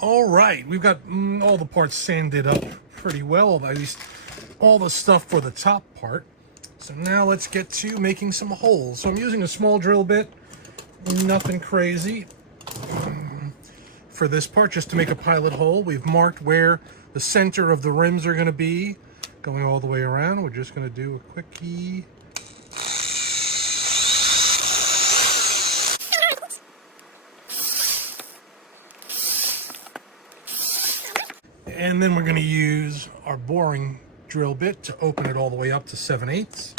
All right, we've got all the parts sanded up pretty well, at least all the stuff for the top part. So now let's get to making some holes. So I'm using a small drill bit, nothing crazy for this part, just to make a pilot hole. We've marked where the center of the rims are going to be, going all the way around. We're just going to do a quickie. And then we're going to use our boring drill bit to open it all the way up to 7/8.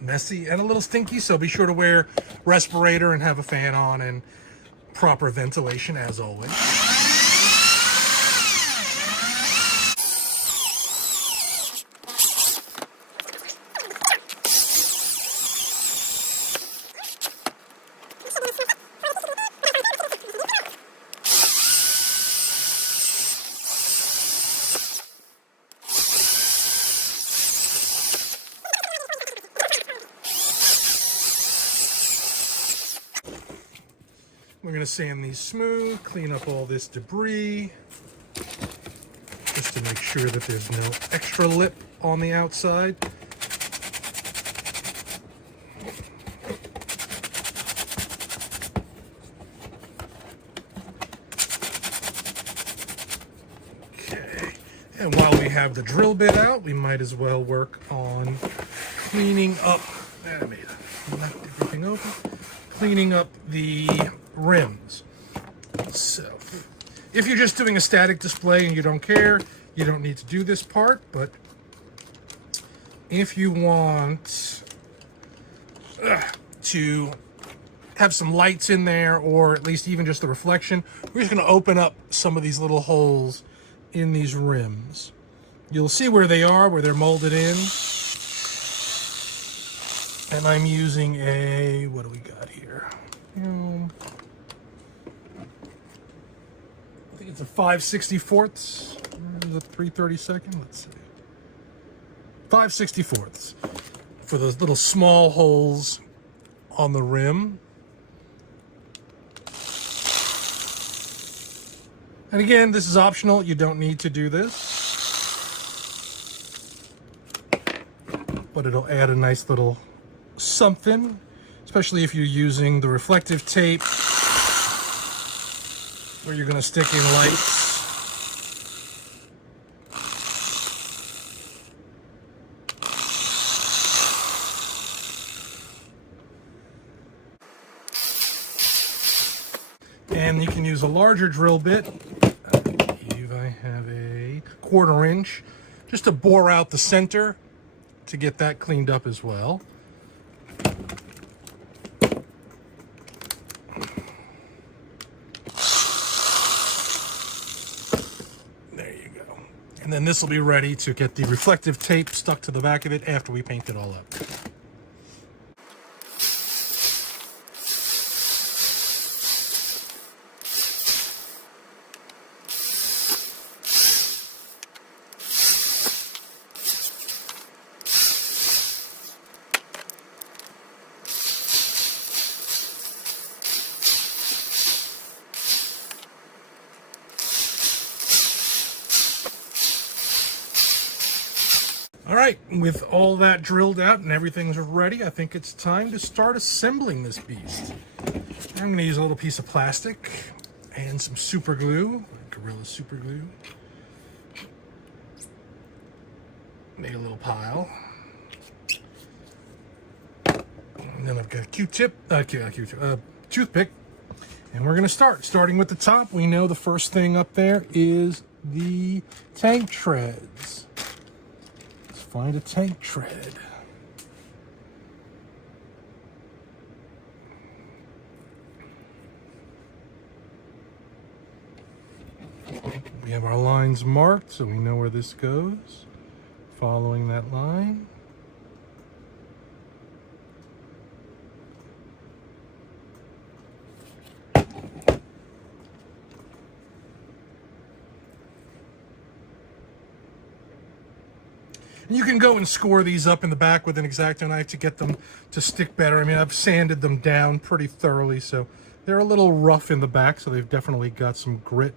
Messy and a little stinky, so be sure to wear respirator and have a fan on and proper ventilation as always. We're going to sand these smooth, clean up all this debris, just to make sure that there's no extra lip on the outside. Okay, and while we have the drill bit out, we might as well work on cleaning up, I made it, knocked everything over, cleaning up the rims. So if you're just doing a static display and you don't care, you don't need to do this part. But if you want to have some lights in there, or at least even just the reflection, we're just going to open up some of these little holes in these rims. You'll see where they are, where they're molded in. And I'm using a, what do we got here? I think it's a 5/64. The 3/32. Let's see. 5/64 for those little small holes on the rim. And again, this is optional. You don't need to do this, but it'll add a nice little something, especially if you're using the reflective tape where you're going to stick in lights. And you can use a larger drill bit. I have a 1/4 inch just to bore out the center to get that cleaned up as well. And then this will be ready to get the reflective tape stuck to the back of it after we paint it all up. All right, with all that drilled out and everything's ready, I think it's time to start assembling this beast. I'm going to use a little piece of plastic and some super glue, Gorilla super glue. Make a little pile. And then I've got a toothpick. And we're going to starting with the top. We know the first thing up there is the tank treads. Find a tank tread. We have our lines marked so we know where this goes. Following that line. And you can go and score these up in the back with an X-Acto knife to get them to stick better. I mean, I've sanded them down pretty thoroughly, so they're a little rough in the back, so they've definitely got some grit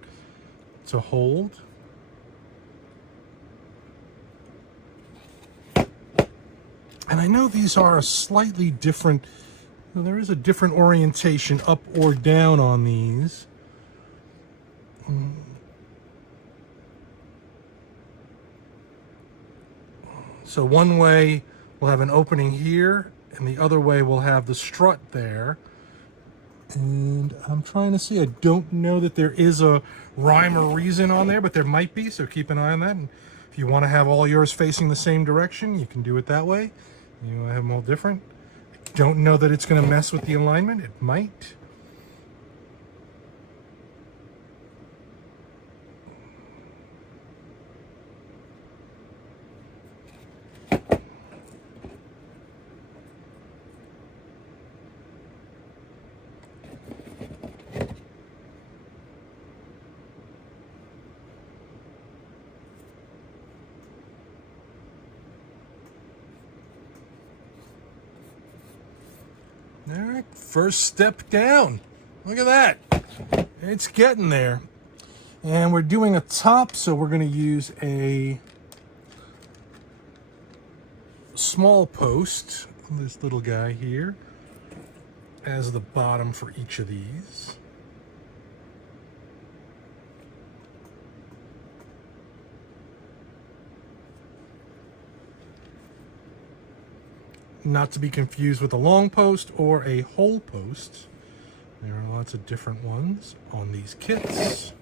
to hold. And I know these are a slightly different, there is a different orientation up or down on these. So one way we'll have an opening here, and the other way we'll have the strut there. And I'm trying to see, I don't know that there is a rhyme or reason on there, but there might be, so keep an eye on that. And if you want to have all yours facing the same direction, you can do it that way. You want to have them all different. I don't know that it's going to mess with the alignment. It might. All right, first step down. Look at that. It's getting there. And we're doing a top, so we're going to use a small post, this little guy here, as the bottom for each of these. Not to be confused with a long post or a hole post. There are lots of different ones on these kits.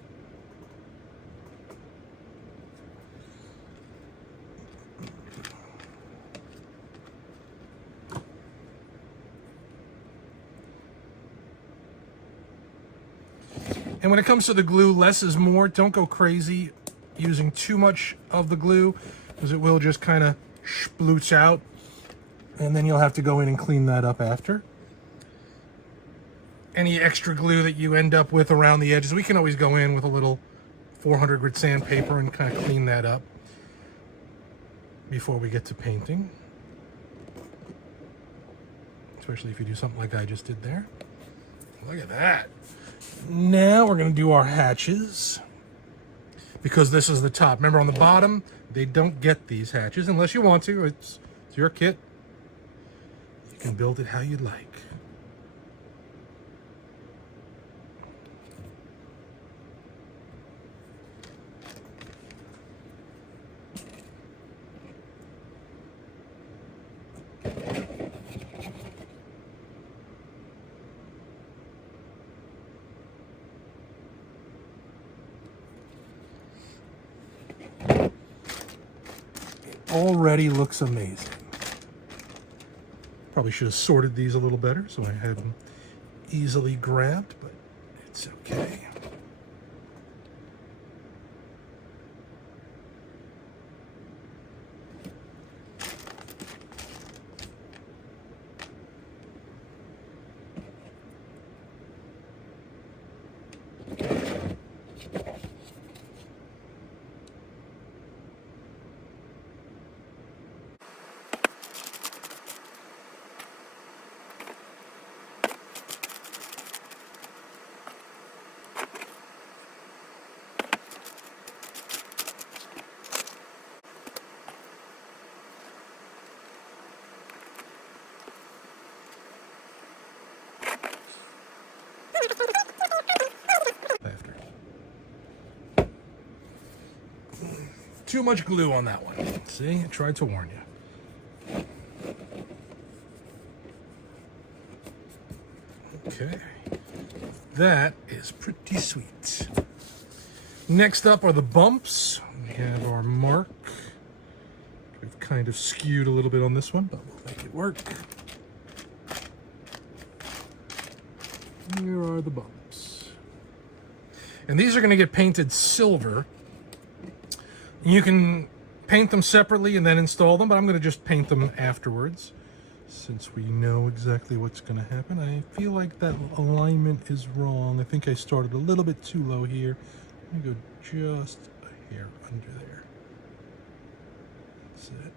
And when it comes to the glue, less is more. Don't go crazy using too much of the glue, because it will just kind of splooch out. And then you'll have to go in and clean that up after. Any extra glue that you end up with around the edges, we can always go in with a little 400 grit sandpaper and kind of clean that up before we get to painting. Especially if you do something like I just did there. Look at that. Now we're going to do our hatches, because this is the top. Remember, on the bottom, they don't get these hatches unless you want to. It's your kit. You can build it how you'd like. It already looks amazing. Probably should have sorted these a little better so I had them easily grabbed, but it's okay. Too much glue on that one. See, I tried to warn you. Okay, that is pretty sweet. Next up are the bumps. We have our mark. We've kind of skewed a little bit on this one, but we'll make it work. Here are the bumps. And these are going to get painted silver. You can paint them separately and then install them, but I'm going to just paint them afterwards since we know exactly what's going to happen. I feel like that alignment is wrong. I think I started a little bit too low here. Let me go just a hair under there. That's it.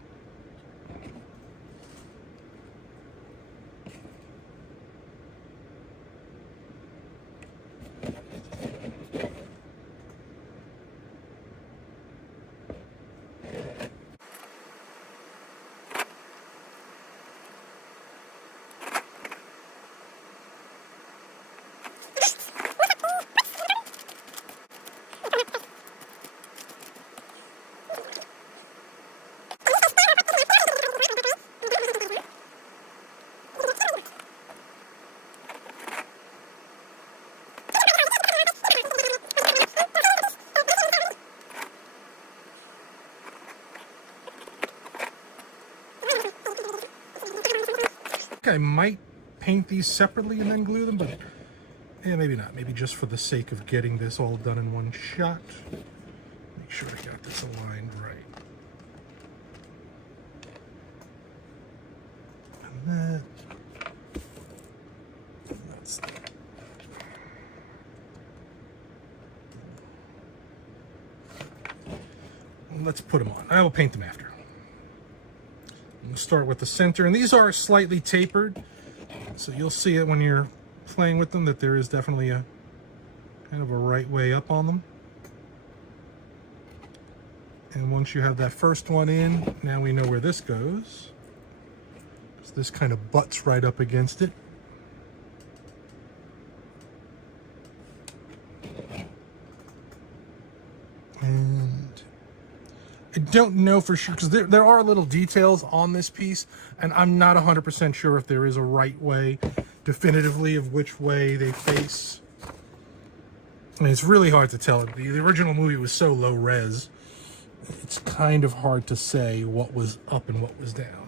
I might paint these separately and then glue them, but yeah, maybe not. Maybe just for the sake of getting this all done in one shot. Make sure I got this aligned right. And that's that. Let's put them on. I will paint them after. I'm going to start with the center, and these are slightly tapered, so you'll see it when you're playing with them that there is definitely a kind of a right way up on them. And once you have that first one in, now we know where this goes. So this kind of butts right up against it. And I don't know for sure, because there are little details on this piece, and I'm not 100% sure if there is a right way, definitively, of which way they face. I mean, it's really hard to tell. The original movie was so low res, it's kind of hard to say what was up and what was down.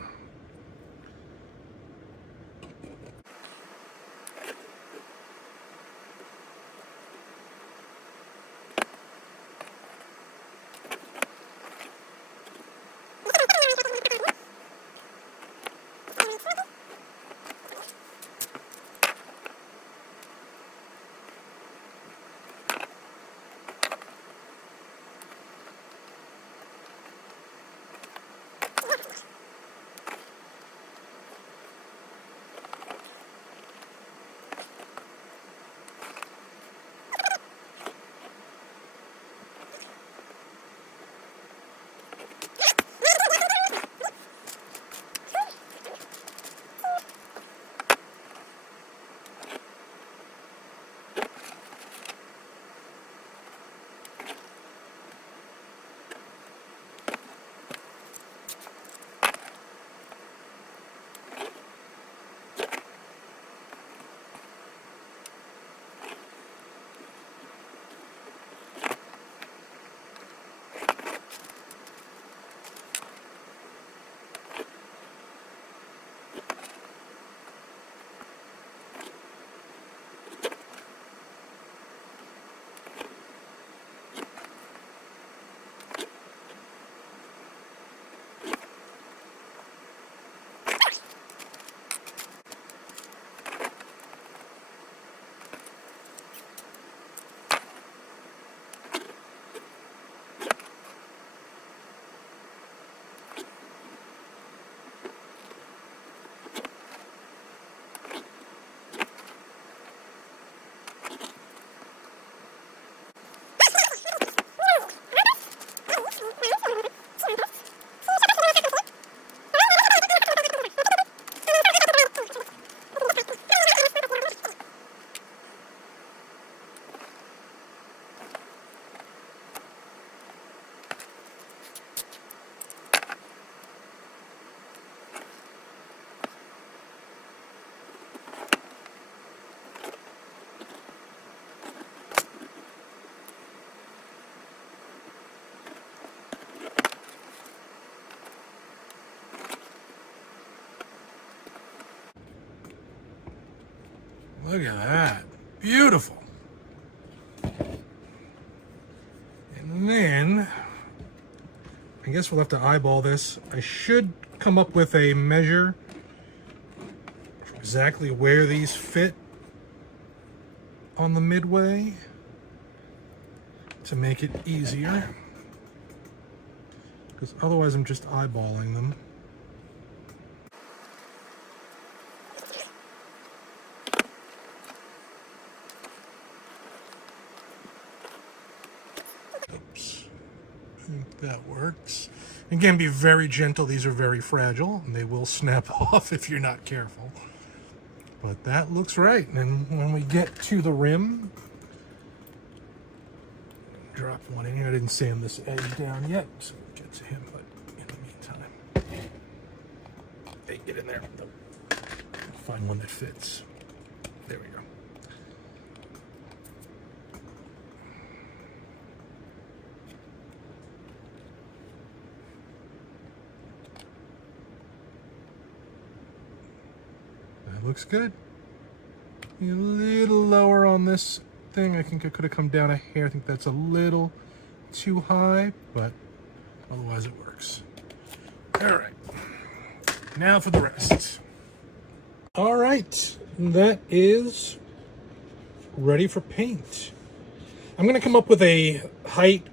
Look at that. Beautiful. And then I guess we'll have to eyeball this. I should come up with a measure for exactly where these fit on the midway to make it easier, because otherwise I'm just eyeballing them. Oops. I think that works. Again, be very gentle. These are very fragile and they will snap off if you're not careful. But that looks right. And when we get to the rim, drop one in here. I didn't sand this edge down yet, so we'll get to him, but in the meantime, hey, get in there. Find one that fits. There we go. That looks good. A little lower on this thing. I think I could have come down a hair. I think that's a little too high, but otherwise it works. All right. Now for the rest. All right. That is ready for paint. I'm going to come up with a height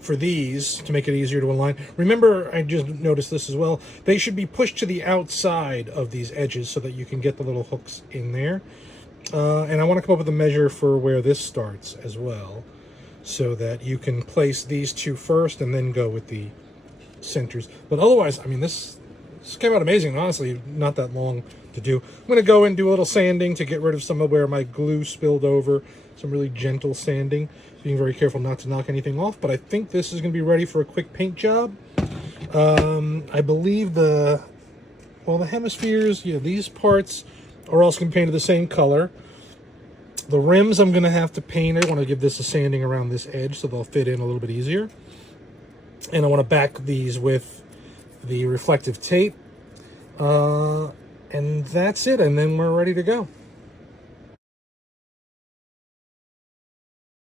for these to make it easier to align. Remember, I just noticed this as well. They should be pushed to the outside of these edges so that you can get the little hooks in there. And I want to come up with a measure for where this starts as well, so that you can place these two first and then go with the centers. But otherwise, I mean, this came out amazing. Honestly, not that long to do. I'm going to go and do a little sanding to get rid of some of where my glue spilled over. Some really gentle sanding. Being very careful not to knock anything off. But I think this is going to be ready for a quick paint job. I believe the hemispheres, yeah, these parts are also going to be painted the same color. The rims I'm going to have to paint. I want to give this a sanding around this edge so they'll fit in a little bit easier. And I want to back these with the reflective tape. And that's it. And then we're ready to go.